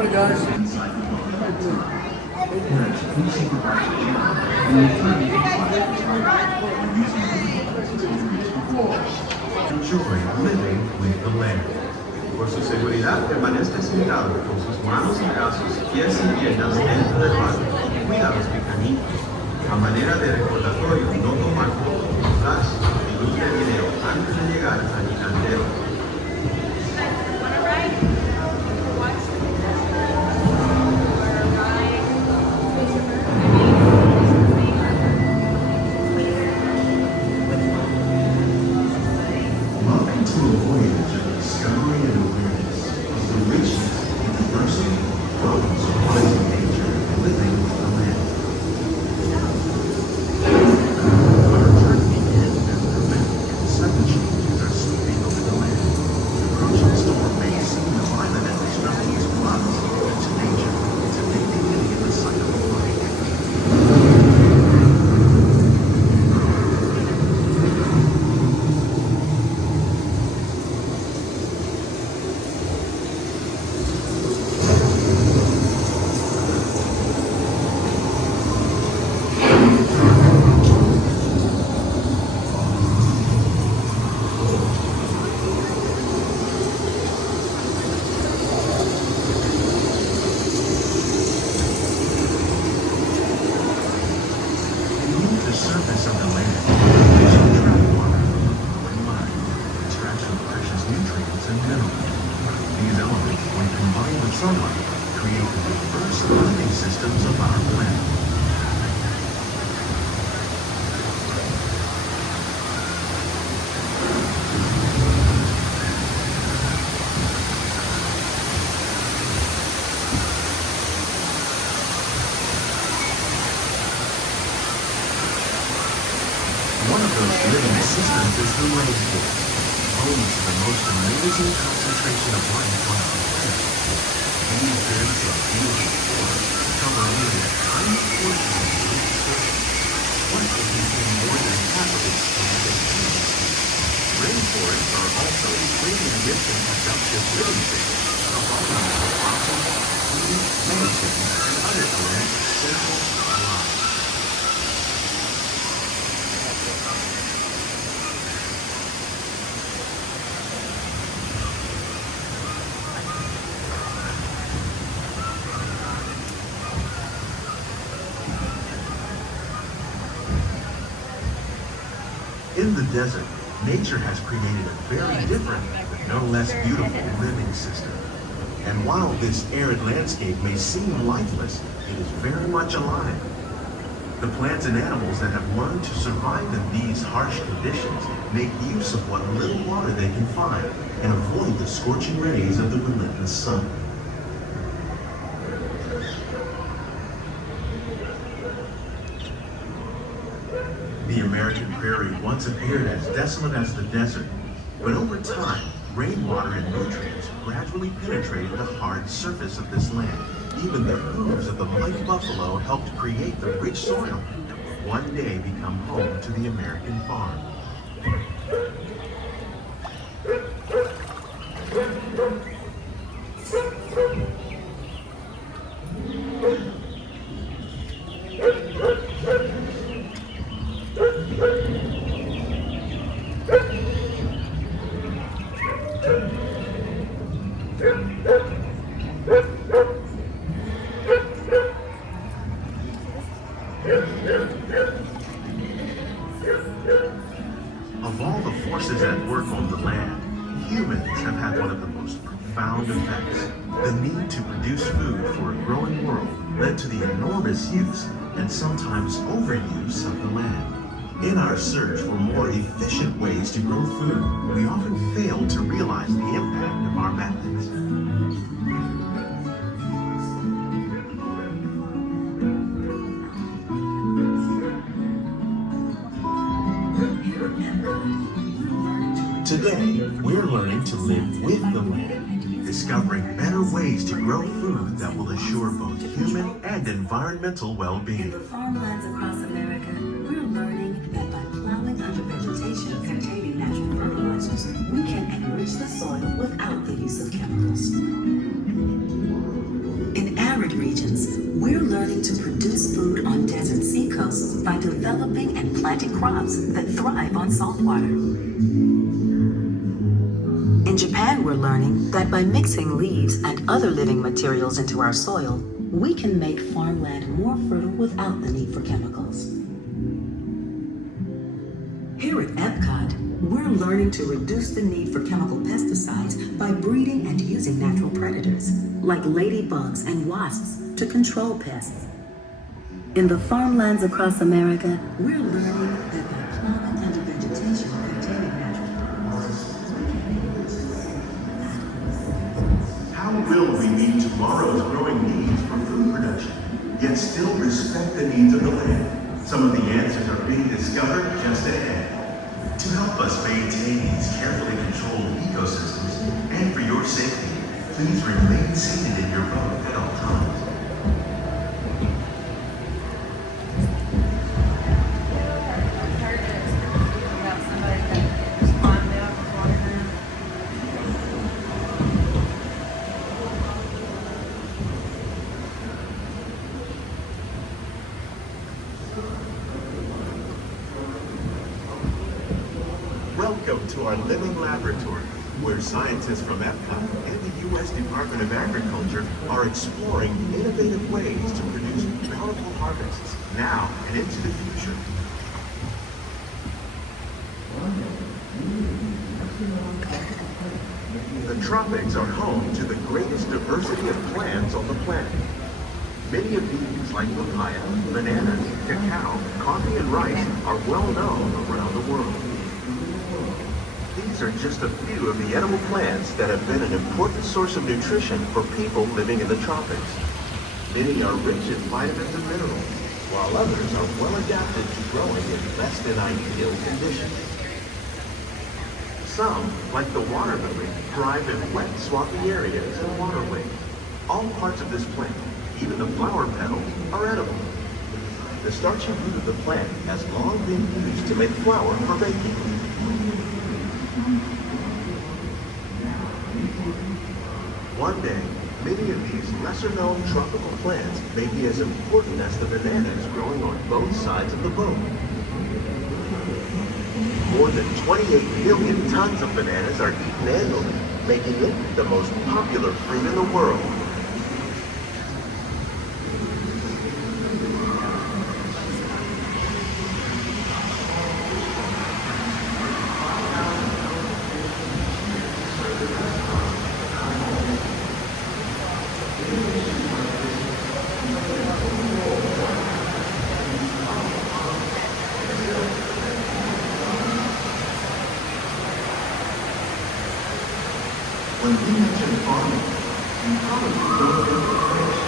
Enjoy living with the land. Por su seguridad, permanezca sentado con sus manos y brazos, pies y piernas dentro del barco y cuida a los pequeñitos. A manera de recordatorio, no tomar fotos, flash y luz de video antes de llegar al inodoro. One of those living systems is the rainforest, home to the most amazing concentration of life on our planet. These bits of beautiful forest cover only a tiny portion of the Earth's surface, but they contain more than half of its total planet. Rainforests are also extremely rich in productive living things, abundant in fossils, food, medicine, and other elements essential to our lives. In the desert, nature has created a very different, but no less beautiful living system. And while this arid landscape may seem lifeless, it is very much alive. The plants and animals that have learned to survive in these harsh conditions make use of what little water they can find and avoid the scorching rays of the relentless sun. The American prairie once appeared as desolate as the desert, but over time, rainwater and nutrients gradually penetrated the hard surface of this land. Even the hooves of the mighty buffalo helped create the rich soil that would one day become home to the American farm. Of all the forces at work on the land, humans have had one of the most profound effects. The need to produce food for a growing world led to the enormous use and sometimes overuse of the land. In our search for more efficient ways to grow food, we often fail to realize the impact of our methods. Today, we're learning to live with the land, discovering better ways to grow food that will assure both human and environmental well-being. In the farmlands across America, we're learning that by plowing under vegetation containing natural fertilizers, we can enrich the soil without the use of chemicals. regions, we're learning to produce food on desert seacoasts by developing and planting crops that thrive on salt water. In Japan, we're learning that by mixing leaves and other living materials into our soil, we can make farmland more fertile without the need for chemicals. Here at Epcot, we're learning to reduce the need for chemical pesticides by breeding and using natural predators, like ladybugs and wasps, to control pests. In the farmlands across America, we're learning that by plowing under vegetation containing natural How will we meet tomorrow's growing needs for food production, yet still respect the needs of the land? Some of the answers are being discovered just ahead. To help us maintain these carefully controlled ecosystems, and for your safety, please remain seated in your boat at all times. Welcome to our living laboratory, where scientists from Epcot and the U.S. Department of Agriculture are exploring innovative ways to produce bountiful harvests now and into the future. The tropics are home to the greatest diversity of plants on the planet. Many of these, like papaya, bananas, cacao, coffee, and rice, are well known around the world. These are just a few of the edible plants that have been an important source of nutrition for people living in the tropics. Many are rich in vitamins and minerals, while others are well adapted to growing in less than ideal conditions. Some, like the water lily, thrive in wet, swampy areas and waterways. All parts of this plant, even the flower petals, are edible. The starchy root of the plant has long been used to make flour for baking. One day, many of these lesser-known tropical plants may be as important as the bananas growing on both sides of the boat. More than 28 million tons of bananas are eaten annually, making it the most popular fruit in the world. When we mention farming, you probably don't think of fish,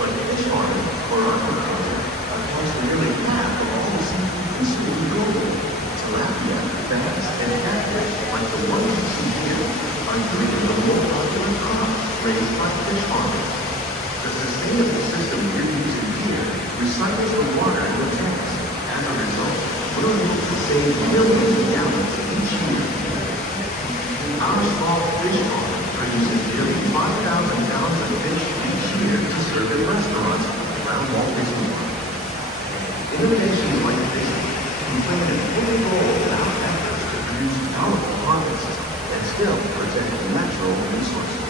but fish farming, or aquaculture, accounts for nearly half of all the seafood consumed globally. Tilapia, bass, and catfish, like the ones you see here, are three of the more popular crops raised by fish farmers. The sustainable system we're using here recycles the water in the tanks. As a result, we're able to save millions of gallons each year. Our small fish farm produces nearly 5,000 pounds of fish each year to serve in restaurants around Walt Disney World. Innovations like this can play an important role in our efforts to produce powerful harvests and still protect natural resources.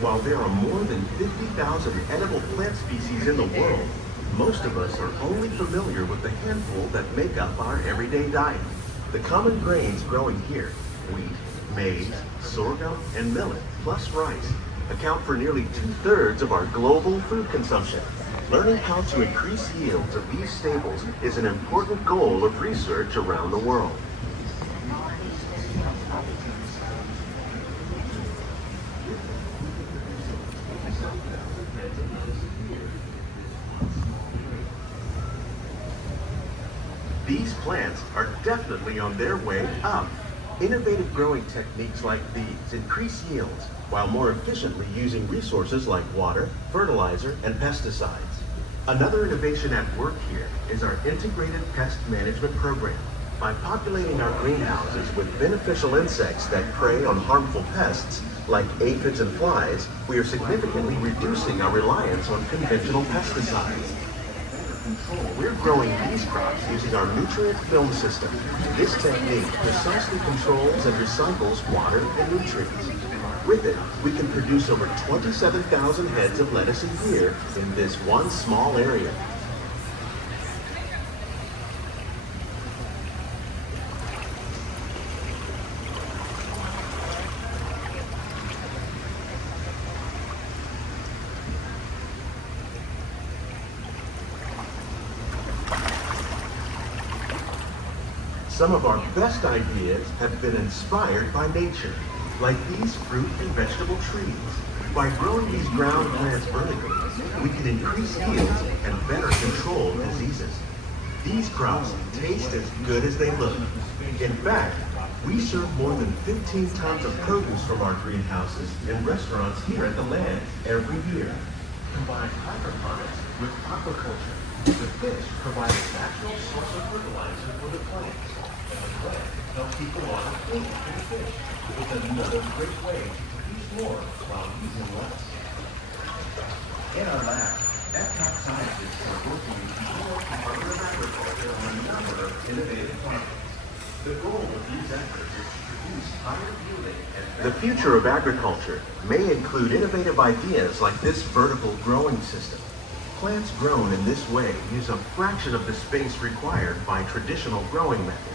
While there are more than 50,000 edible plant species in the world, most of us are only familiar with the handful that make up our everyday diet. The common grains growing here, wheat, maize, sorghum, and millet, plus rice, account for nearly 2/3 of our global food consumption. Learning how to increase yields of these staples is an important goal of research around the world. These plants are definitely on their way up. Innovative growing techniques like these increase yields while more efficiently using resources like water, fertilizer, and pesticides. Another innovation at work here is our integrated pest management program. By populating our greenhouses with beneficial insects that prey on harmful pests, like aphids and flies, we are significantly reducing our reliance on conventional pesticides. We're growing these crops using our nutrient film system. This technique precisely controls and recycles water and nutrients. With it, we can produce over 27,000 heads of lettuce a year in this one small area. Some of our best ideas have been inspired by nature, like these fruit and vegetable trees. By growing these ground plants vertically, we can increase yields and better control diseases. These crops taste as good as they look. In fact, we serve more than 15 tons of produce from our greenhouses in restaurants here at the land every year. Combine hydroponics with aquaculture. The fish provide a natural source of fertilizer for the plants. The plant helps keep the water clean for the fish. It's another great way to produce more while using less. In our lab, Epcot scientists are working with the U.S. Department of Agriculture on a number of innovative projects. The goal of these efforts is to produce higher yielding and the future of agriculture may include innovative ideas like this vertical growing system. Plants grown in this way use a fraction of the space required by traditional growing methods.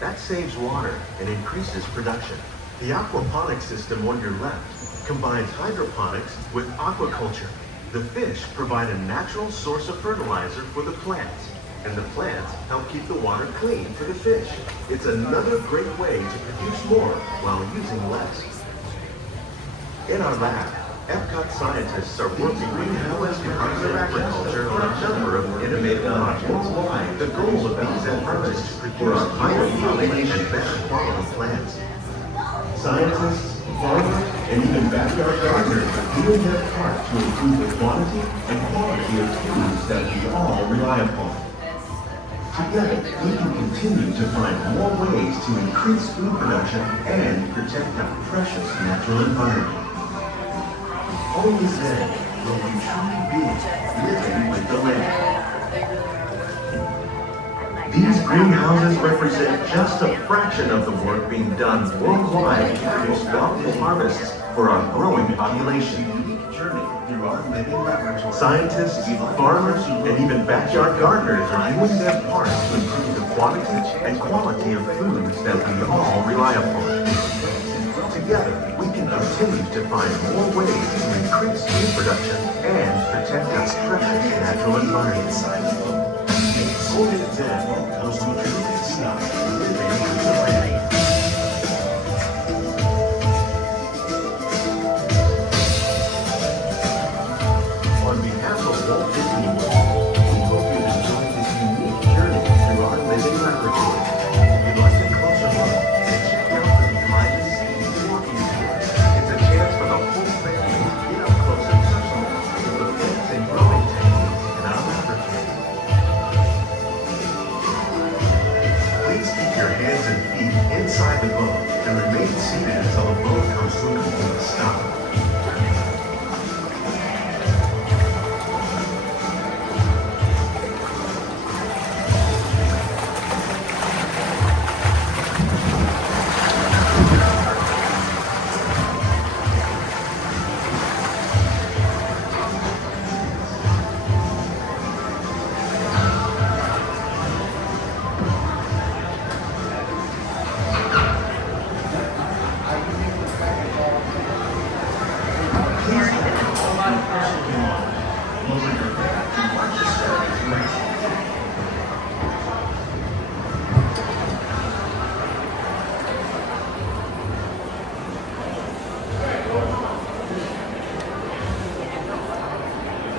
That saves water and increases production. The aquaponics system on your left combines hydroponics with aquaculture. The fish provide a natural source of fertilizer for the plants, and the plants help keep the water clean for the fish. It's another great way to produce more while using less. In our lab, Epcot scientists are working with the U.S. Department of Agriculture on a number of innovative projects. The goal of these efforts is to produce higher yielding and better quality plants. Scientists, farmers, and even backyard gardeners are doing their part to improve the quantity and quality of foods that we all rely upon. Together, we can continue to find more ways to increase food production and protect our precious natural environment. Only then will we truly be living with the land. These greenhouses represent just a fraction of the work being done worldwide to produce bountiful harvests for our growing population. Scientists, farmers, and even backyard gardeners are doing their part to improve the quantity and quality of foods that we all rely upon. Together, we can continue to find more ways to increase food production and protect our precious natural environment. Only then will we truly stop living with the land. On behalf of Walt Disney World, we hope you enjoyed this unique journey through our living laboratory. If you'd like a closer look, then check out the behind-the-scenes walking tour. It's a chance for the whole family to get up close and personal with the plants and growing techniques in our laboratory. Please keep your hands and feet inside the